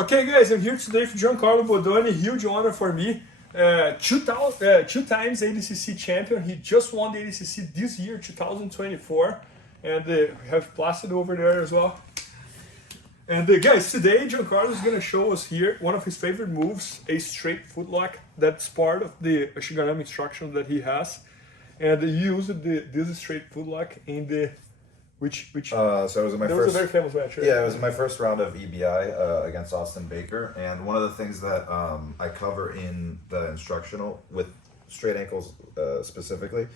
Okay guys, I'm here today for Giancarlo Bodoni, huge honor for me. Two times ADCC champion. He just won the ADCC this year, 2024. And we have Plácido over there as well. And guys, today Giancarlo is going to show us here one of his favorite moves, a straight footlock. That's part of the Shiganami instruction that he has. And he used this straight footlock in the so it was in my was a very famous match, right? Yeah, it was in my first round of EBI against Austin Baker, and one of the things that I cover in the instructional with straight ankles specifically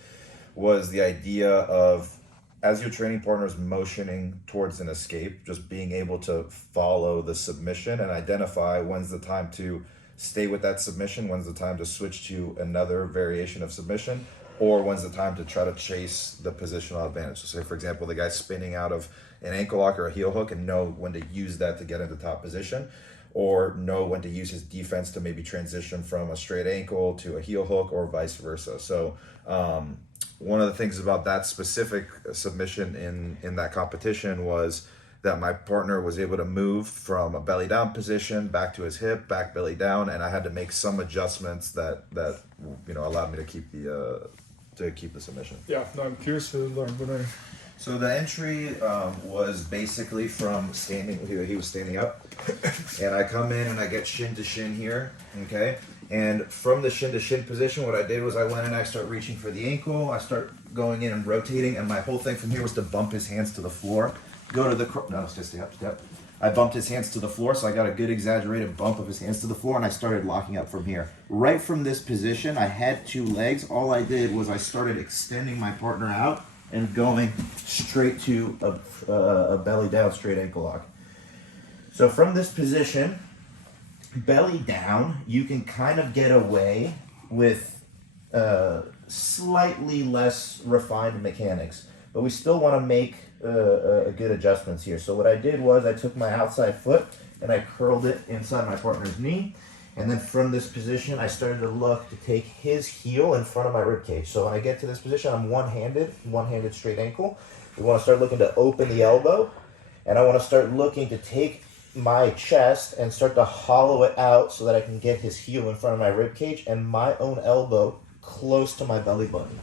was the idea of, as your training partner is motioning towards an escape, just being able to follow the submission and identify when's the time to stay with that submission, when's the time to switch to another variation of submission, or when's the time to try to chase the positional advantage. So say, for example, the guy's spinning out of an ankle lock or a heel hook and know when to use that to get into top position, or know when to use his defense to maybe transition from a straight ankle to a heel hook or vice versa. So one of the things about that specific submission in that competition was that my partner was able to move from a belly down position back to his hip, back belly down, and I had to make some adjustments that allowed me to keep the submission. Yeah, no, I'm curious to learn. So the entry was basically from standing. He was standing up, and I come in and I get shin to shin here. Okay, and from the shin to shin position, what I did was I went and I start reaching for the ankle. I start going in and rotating, and my whole thing from here was to bump his hands to the floor. Go to the just step. I bumped his hands to the floor, so I got a good exaggerated bump of his hands to the floor, and I started locking up from here. Right from this position, I had two legs. All I did was I started extending my partner out and going straight to a belly down straight ankle lock. So from this position, belly down, you can kind of get away with slightly less refined mechanics, but we still want to make good adjustments here. So what I did was I took my outside foot and I curled it inside my partner's knee, and then from this position I started to look to take his heel in front of my rib cage. So when I get to this position, I'm one-handed straight ankle. We want to start looking to open the elbow, and I want to start looking to take my chest and start to hollow it out so that I can get his heel in front of my rib cage and my own elbow close to my belly button.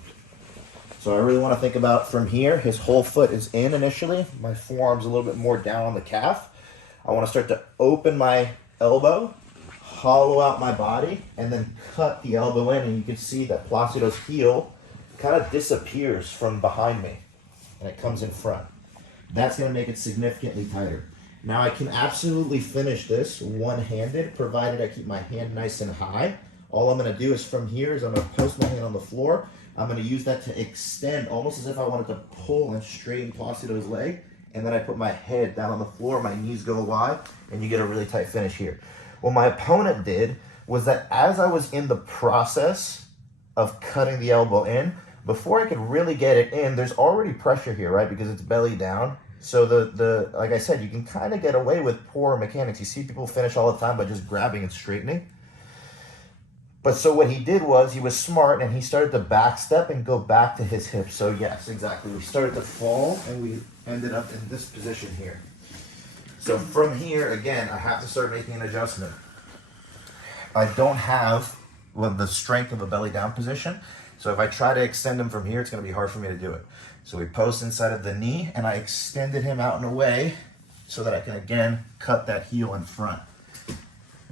So I really want to think about from here, his whole foot is in initially, my forearm's a little bit more down on the calf. I want to start to open my elbow, hollow out my body, and then cut the elbow in, and you can see that Plácido's heel kind of disappears from behind me, and it comes in front. That's going to make it significantly tighter. Now I can absolutely finish this one-handed, provided I keep my hand nice and high. All I'm going to do is from here is I'm going to post my hand on the floor. I'm going to use that to extend, almost as if I wanted to pull and straighten Plácido's leg. And then I put my head down on the floor, my knees go wide, and you get a really tight finish here. What my opponent did was that as I was in the process of cutting the elbow in, before I could really get it in, there's already pressure here, right? Because it's belly down. So like I said, you can kind of get away with poor mechanics. You see people finish all the time by just grabbing and straightening. But so what he did was he was smart and he started to back step and go back to his hip. So yes, exactly. We started to fall and we ended up in this position here. So from here, again, I have to start making an adjustment. I don't have the strength of a belly down position. So if I try to extend him from here, it's going to be hard for me to do it. So we post inside of the knee and I extended him out and away so that I can, again, cut that heel in front.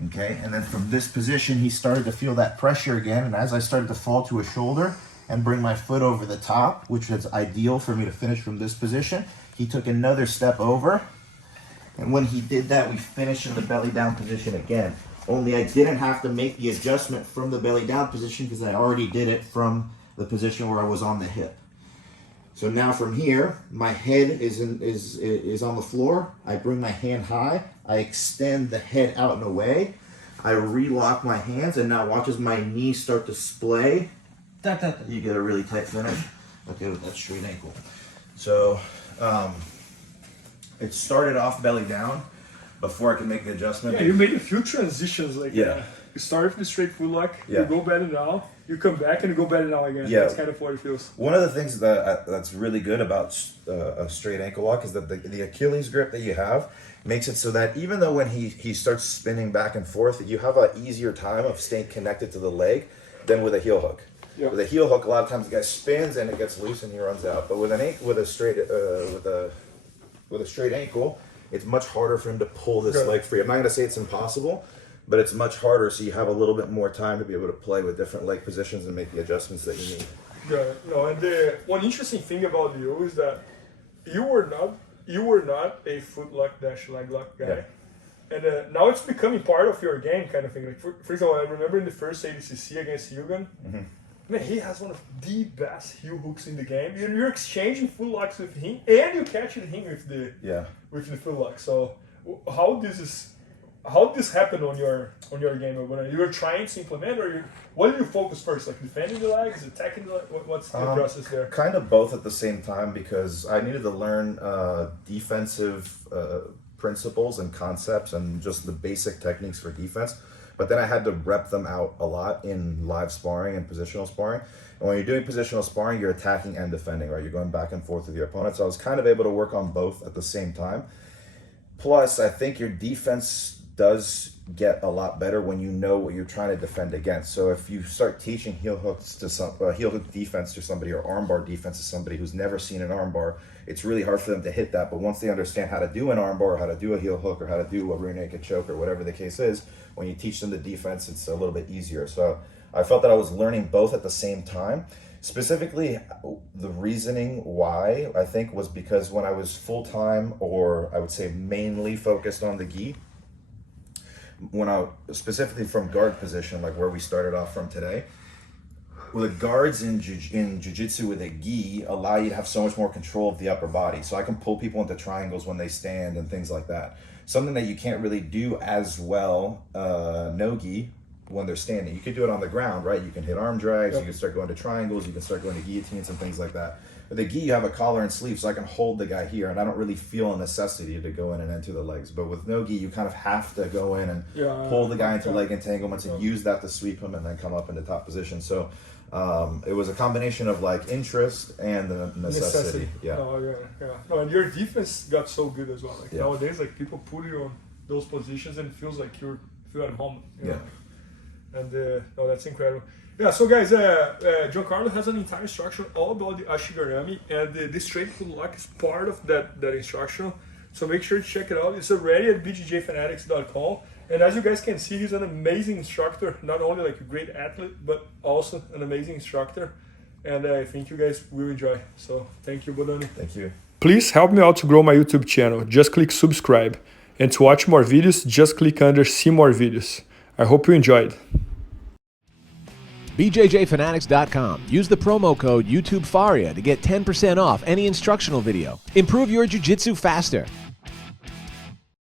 Okay, and then from this position, he started to feel that pressure again. And as I started to fall to his shoulder and bring my foot over the top, which is ideal for me to finish from this position, he took another step over. And when he did that, we finished in the belly down position again. Only I didn't have to make the adjustment from the belly down position because I already did it from the position where I was on the hip. So now from here, my head is on the floor. I bring my hand high. I extend the head out and away. I relock my hands, and now watch as my knees start to splay. You get a really tight finish. Okay, with that straight ankle. So it started off belly down. before I can make the adjustment. Yeah, you made a few transitions, like you start with the straight foot lock, you go better now, you come back and you go better now again. Yeah. That's kind of what it feels. One of the things that's really good about a straight ankle lock is that the Achilles grip that you have makes it so that even though when he starts spinning back and forth, you have an easier time of staying connected to the leg than with a heel hook. Yeah. With a heel hook, a lot of times the guy spins and it gets loose and he runs out. But with a straight ankle, it's much harder for him to pull this leg free. I'm not going to say it's impossible, but it's much harder, so you have a little bit more time to be able to play with different leg positions and make the adjustments that you need. Yeah, no, and the one interesting thing about you is that you were not a foot lock dash leg lock guy. Yeah. And now it's becoming part of your game, kind of thing. Like for example, I remember in the first ADCC against Hugan, man, he has one of the best heel hooks in the game. You're exchanging foot locks with him, and you catch him with the foot lock. So how this happened on your game? When you were trying to implement, or what did you focus first? Like defending the legs, attacking the leg? What's the process there? Kind of both at the same time, because I needed to learn defensive principles and concepts and just the basic techniques for defense. But then I had to rep them out a lot in live sparring and positional sparring. And when you're doing positional sparring, you're attacking and defending, right? You're going back and forth with your opponent. So I was kind of able to work on both at the same time. Plus, I think your defense does get a lot better when you know what you're trying to defend against. So if you start teaching heel hook defense to somebody, or armbar defense to somebody who's never seen an armbar, it's really hard for them to hit that. But once they understand how to do an armbar, or how to do a heel hook, or how to do a rear naked choke, or whatever the case is, when you teach them the defense, it's a little bit easier. So I felt that I was learning both at the same time. Specifically, the reasoning why, I think, was because when I was full-time, or I would say mainly focused on the gi, when I specifically from guard position, like where we started off from today, well, the guards in jiu-jitsu with a gi allow you to have so much more control of the upper body. So I can pull people into triangles when they stand and things like that. Something that you can't really do as well, no gi, when they're standing. You could do it on the ground, right? You can hit arm drags, you can start going to triangles, you can start going to guillotines and things like that. With the gi, you have a collar and sleeve, so I can hold the guy here, and I don't really feel a necessity to go in and enter the legs. But with no gi, you kind of have to go in and pull the guy into leg entanglements and use that to sweep him and then come up into top position. So it was a combination of like interest and the necessity. Yeah. Oh, yeah. No, and your defense got so good as well. Like nowadays, like people put you on those positions and it feels like you feel at home. You know? And no, that's incredible. Yeah, so guys, Giancarlo has an entire instruction all about the Ashigarami, and the straight foot lock is part of that instruction. So make sure to check it out. It's already at IBJJFanatics.com. And as you guys can see, he's an amazing instructor, not only like a great athlete, but also an amazing instructor. And I think you guys will enjoy. So thank you, Bodoni. Thank you. Please help me out to grow my YouTube channel. Just click subscribe. And to watch more videos, just click under see more videos. I hope you enjoyed. BJJFanatics.com. Use the promo code YouTubeFaria to get 10% off any instructional video. Improve your jiu-jitsu faster.